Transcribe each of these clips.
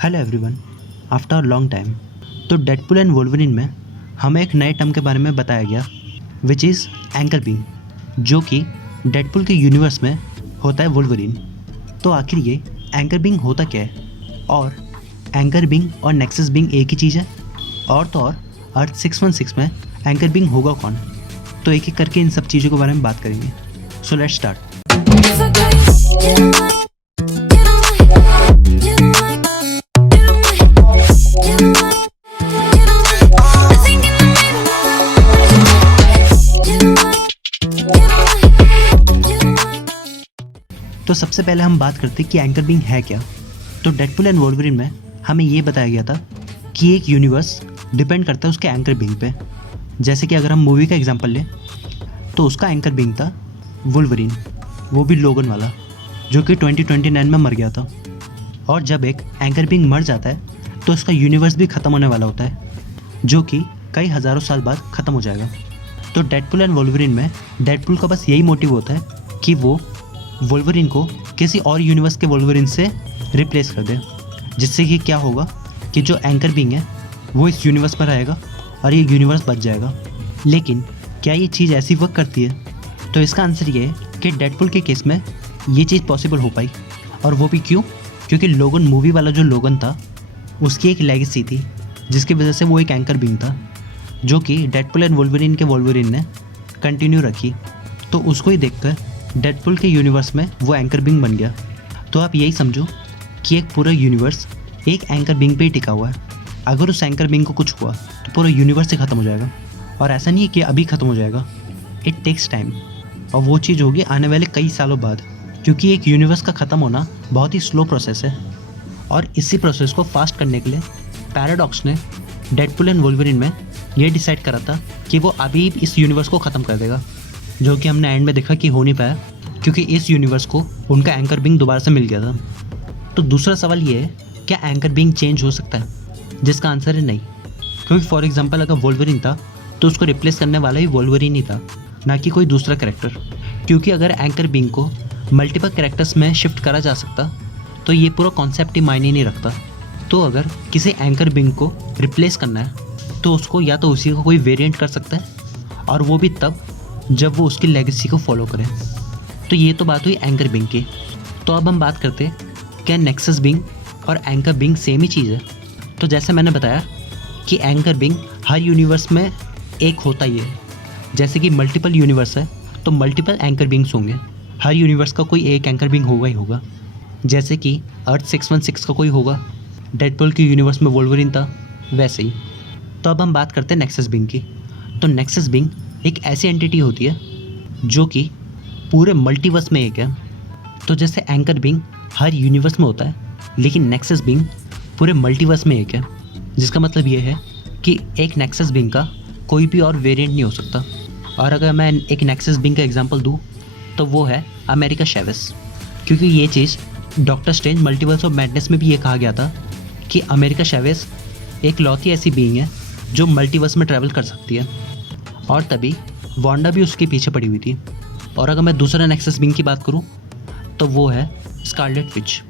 Hello everyone. After a long time तो Deadpool and Wolverine में हमें एक नए टर्म के बारे में बताया गया विच इज़ एंकर बिंग, जो कि डेडपुल के यूनिवर्स में होता है वोल्वरिन। तो आखिर ये एंकर बिंग होता क्या है, और एंकर बिंग और नेक्सस बिंग एक ही चीज़ है, और तो और अर्थ 616 में एंकर बिंग होगा कौन। तो एक एक करके इन सब चीज़ों के बारे में बात करेंगे। So let's start. तो सबसे पहले हम बात करते हैं कि एंकर बिंग है क्या। तो डेडपुल एंड वोल्वरिन में हमें ये बताया गया था कि एक यूनिवर्स डिपेंड करता है उसके एंकर बिंग पे। जैसे कि अगर हम मूवी का एग्जांपल लें तो उसका एंकर बिंग था वोल्वरिन, वो भी लोगन वाला, जो कि 2029 में मर गया था। और जब एक एंकर बिंग मर जाता है तो उसका यूनिवर्स भी ख़त्म होने वाला होता है, जो कि कई हज़ारों साल बाद ख़त्म हो जाएगा। तो डेडपुल एंड वोल्वरिन में डेडपुल का बस यही मोटिव होता है कि वो वोल्वरिन को किसी और यूनिवर्स के वोल्वरिन से रिप्लेस कर दे, जिससे कि क्या होगा कि जो एंकर बिंग है वो इस यूनिवर्स में रहेगा और ये यूनिवर्स बच जाएगा। लेकिन क्या ये चीज़ ऐसी वर्क करती है? तो इसका आंसर ये है कि डेडपुल के केस में ये चीज़ पॉसिबल हो पाई। और वो भी क्यों? क्योंकि लोगन मूवी वाला जो लोगन था उसकी एक लेगेसी थी, जिसकी वजह से वो एक एंकर बिंग था, जो कि डेडपुल एंड वोल्वरिन के वोल्वरिन ने कंटिन्यू रखी। तो उसको ही देखकर डेडपुल के यूनिवर्स में वो एंकर बिंग बन गया। तो आप यही समझो कि एक पूरा यूनिवर्स एक एंकर बिंग पे ही टिका हुआ है। अगर उस एंकर बिंग को कुछ हुआ तो पूरा यूनिवर्स ही ख़त्म हो जाएगा। और ऐसा नहीं है कि अभी ख़त्म हो जाएगा, इट टेक्स टाइम, और वो चीज़ होगी आने वाले कई सालों बाद, क्योंकि एक यूनिवर्स का ख़त्म होना बहुत ही स्लो प्रोसेस है। और इसी प्रोसेस को फास्ट करने के लिए पैराडॉक्स ने डेडपुल एंड वोल्वरिन में ये डिसाइड करा था कि वो अभी इस यूनिवर्स को ख़त्म कर देगा, जो कि हमने एंड में देखा कि हो नहीं पाया, क्योंकि इस यूनिवर्स को उनका एंकर बिंग दोबारा से मिल गया था। तो दूसरा सवाल ये है, क्या एंकर बिंग चेंज हो सकता है? जिसका आंसर है नहीं, क्योंकि फॉर एग्जांपल अगर वोल्वरिन था तो उसको रिप्लेस करने वाला ही वोल्वरिन ही था, ना कि कोई दूसरा कैरेक्टर। क्योंकि अगर एंकर बिंग को मल्टीपल कैरेक्टर्स में शिफ्ट करा जा सकता तो ये पूरा कॉन्सेप्ट ही मायने नहीं रखता। तो अगर किसी एंकर बिंग को रिप्लेस करना है तो उसको या तो उसी का कोई वेरिएंट कर सकता है, और वो भी तब जब वो उसकी लेगेसी को फॉलो करे। तो ये तो बात हुई एंकर बिंग की। तो अब हम बात करते हैं क्या नेक्सस बिंग और एंकर बिंग सेम ही चीज़ है। तो जैसे मैंने बताया कि एंकर बिंग हर यूनिवर्स में एक होता ही है। जैसे कि मल्टीपल यूनिवर्स है तो मल्टीपल एंकर बिंग्स होंगे, हर यूनिवर्स का कोई एक एंकर बिंग होगा ही होगा। जैसे कि अर्थ 616 का कोई होगा, डेडपुल के यूनिवर्स में वोल्वरिन था, वैसे ही। तो अब हम बात करते हैं नेक्सस बिंग की। तो नेक्सस बिंग एक ऐसी एंटिटी होती है जो कि पूरे मल्टीवर्स में एक है। तो जैसे एंकर बिंग हर यूनिवर्स में होता है, लेकिन नेक्सस बिंग पूरे मल्टीवर्स में एक है, जिसका मतलब ये है कि एक नेक्सस बिंग का कोई भी और वेरिएंट नहीं हो सकता। और अगर मैं एक नेक्सस बिंग का एग्जांपल दूँ तो वो है अमेरिका चेवेस, क्योंकि ये चीज़ Doctor Strange Multiverse of Madness में भी ये कहा गया था कि अमेरिका चेवेस एक लौती ऐसी बीइंग है जो मल्टीवर्स में ट्रैवल कर सकती है, और तभी वांडा भी उसके पीछे पड़ी हुई थी। और अगर मैं दूसरा नेक्सस बिंग की बात करूं तो वो है स्कारलेट विच,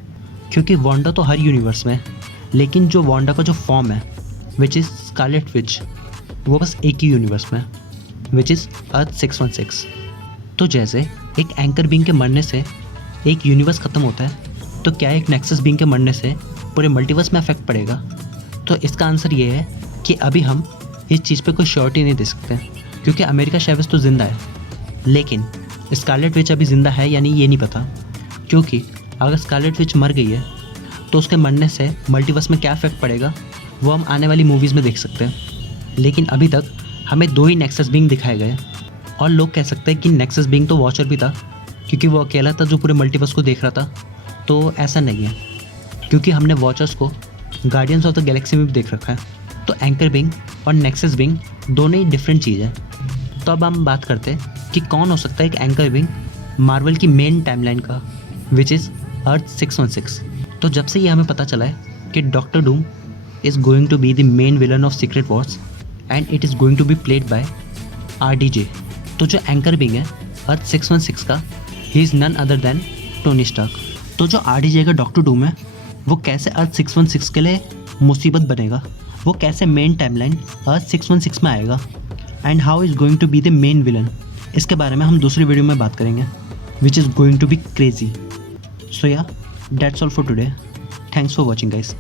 क्योंकि वांडा तो हर यूनिवर्स में है, लेकिन जो वांडा का जो फॉर्म है विच इज़ स्कारलेट विच, वो बस एक ही यूनिवर्स में है, विच इज़ अर्थ 616। तो जैसे एक एंकर बिंग के मरने से एक यूनिवर्स ख़त्म होता है, तो क्या एक नेक्सस बिंग के मरने से पूरे मल्टीवर्स में अफेक्ट पड़ेगा? तो इसका आंसर ये है कि अभी हम इस चीज़ पे कोई श्योरिटी नहीं दे सकते, क्योंकि अमेरिका चेवेस तो ज़िंदा है, लेकिन स्कारलेट विच अभी ज़िंदा है या नहीं ये नहीं पता। क्योंकि अगर स्कारलेट विच मर गई है तो उसके मरने से मल्टीवर्स में क्या इफेक्ट पड़ेगा वो हम आने वाली मूवीज़ में देख सकते हैं। लेकिन अभी तक हमें 2 ही नेक्सस बिंग दिखाए गए, और लोग कह सकते हैं कि नेक्सस बिंग तो वॉचर भी था, क्योंकि वो अकेला था जो पूरे मल्टीवर्स को देख रहा था। तो ऐसा नहीं है, क्योंकि हमने वॉचर्स को गार्डियंस ऑफ द गैलेक्सी में भी देख रखा है। तो एंकर बिंग और नेक्सस बिंग दोनों ही डिफरेंट चीज़ है। तो अब हम बात करते हैं कि कौन हो सकता है एक एंकर बिंग मार्वल की मेन टाइमलाइन का, विच इज़ अर्थ 616। तो जब से ये हमें पता चला है कि Doctor Doom is going to be the main villain of Secret Wars and it is going to be played by RDJ, तो जो एंकर बिंग है अर्थ 616 का, he is none other than Tony Stark. तो जो RDJ का doctor Doom है वो कैसे अर्थ 616 के लिए मुसीबत बनेगा, वो कैसे मेन टाइमलाइन अर्थ 616 में आएगा, and how is going to be the main villain. इसके बारे में हम दूसरी वीडियो में बात करेंगे, which is going to be crazy. So yeah that's all for today. Thanks for watching guys.